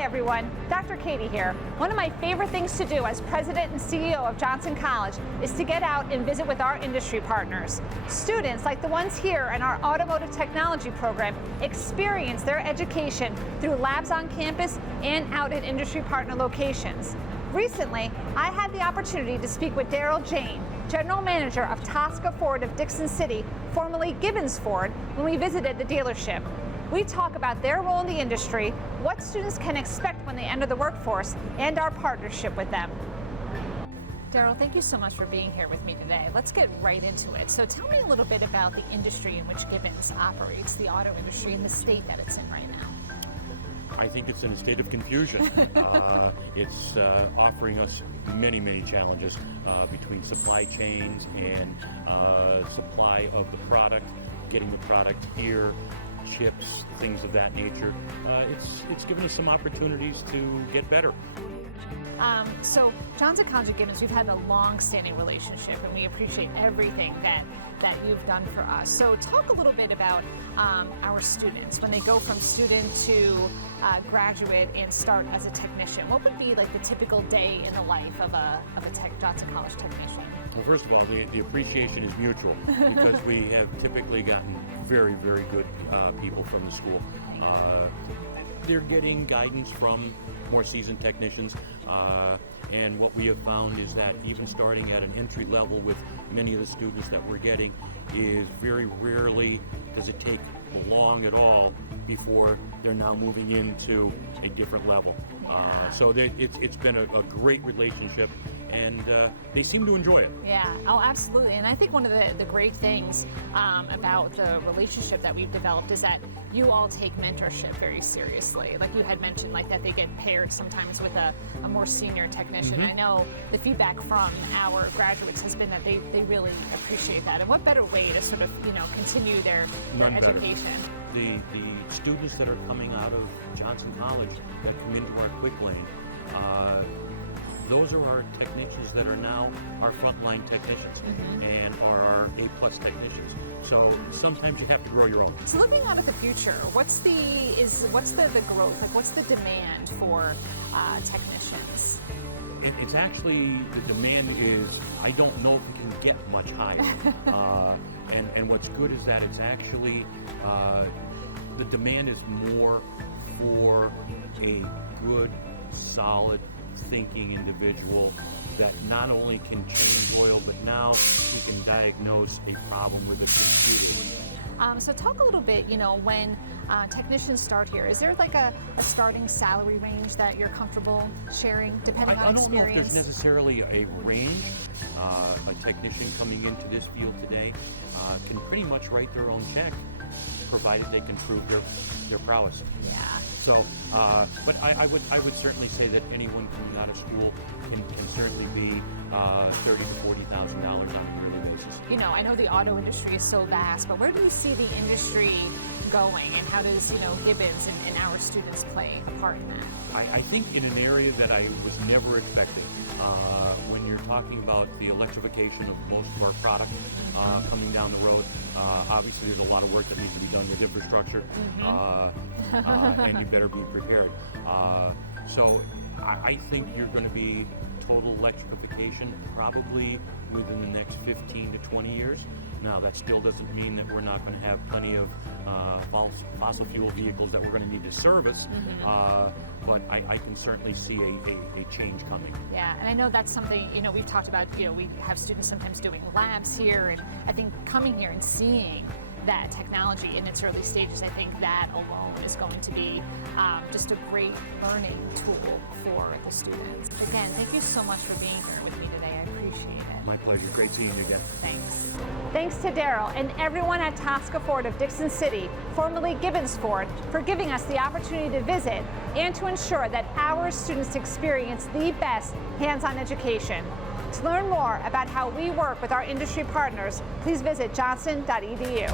Hi everyone, Dr. Katie here. One of my favorite things to do as president and CEO of Johnson College is to get out and visit with our industry partners. Students like the ones here in our automotive technology program experience their education through labs on campus and out at industry partner locations. Recently, I had the opportunity to speak with Daryl Jane, General Manager of TASCA Ford of Dixon City, formerly Gibbons Ford, when we visited the dealership. We talk about their role in the industry, what students can expect when they enter the workforce, and our partnership with them. Daryl, thank you so much for being here with me today. Let's get right into it. So tell me a little bit about the industry in which Gibbons operates, the auto industry, and the state that it's in right now. I think it's in a state of confusion. It's offering us many challenges between supply chains and supply of the product, getting the product here, chips, things of that nature. It's given us some opportunities to get better. So Johnson College of Gibbons, we've had a long-standing relationship, and we appreciate everything that you've done for us. So talk a little bit about our students when they go from student to graduate and start as a technician. What would be like the typical day in the life of a Johnson College technician? Well, first of all, the appreciation is mutual because we have typically gotten very good people from the school. They're getting guidance from more seasoned technicians, and what we have found is that even starting at an entry level with many of the students that we're getting is very rarely does it take long at all before they're now moving into a different level. So it's been a great relationship, and they seem to enjoy it. Yeah, oh, absolutely. And I think one of the great things about the relationship that we've developed is that you all take mentorship very seriously. Like you had mentioned, like that they get paired sometimes with a more senior technician. I know the feedback from our graduates has been that they really appreciate that. And what better way to sort of, continue their education? The students that are coming out of Johnson College that come into our quick lane, those are our technicians that are now our frontline technicians and are our A+ technicians. So sometimes you have to grow your own. So looking out at the future, what's the growth? Like what's the demand for technicians? It's actually, the demand is, I don't know if it can get much higher. And what's good is that it's actually, the demand is more for a good, solid, thinking individual that not only can change oil, but now he can diagnose a problem with a computer. So talk a little bit, when technicians start here, is there like a starting salary range that you're comfortable sharing depending on experience? I don't know if there's necessarily a range. A technician coming into this field today can pretty much write their own check, provided they can prove their prowess. Yeah. So, but I would certainly say that anyone coming out of school can certainly be $30,000 to $40,000 on a yearly basis. I know the auto industry is so vast, but where do you see the industry going, and how does Gibbons and our students play a part in that? I think in an area that I was never expecting. When you're talking about the electrification of most of our product coming down the road, obviously there's a lot of work that needs to be done with infrastructure, and you better be prepared. So I think you're going to be total electrification probably within the next 15 to 20 years. Now, that still doesn't mean that we're not going to have plenty of fossil fuel vehicles that we're going to need to service, but I can certainly see a change coming. Yeah, and I know that's something, we've talked about, we have students sometimes doing labs here, and I think coming here and seeing that technology in its early stages, I think that alone is going to be just a great learning tool for the students. Again, thank you so much for being here with me today. I appreciate it. My pleasure. Great seeing you again. Thanks. Thanks to Daryl and everyone at TASCA Ford of Dixon City, formerly Gibbons Ford, for giving us the opportunity to visit and to ensure that our students experience the best hands-on education. To learn more about how we work with our industry partners, please visit johnson.edu.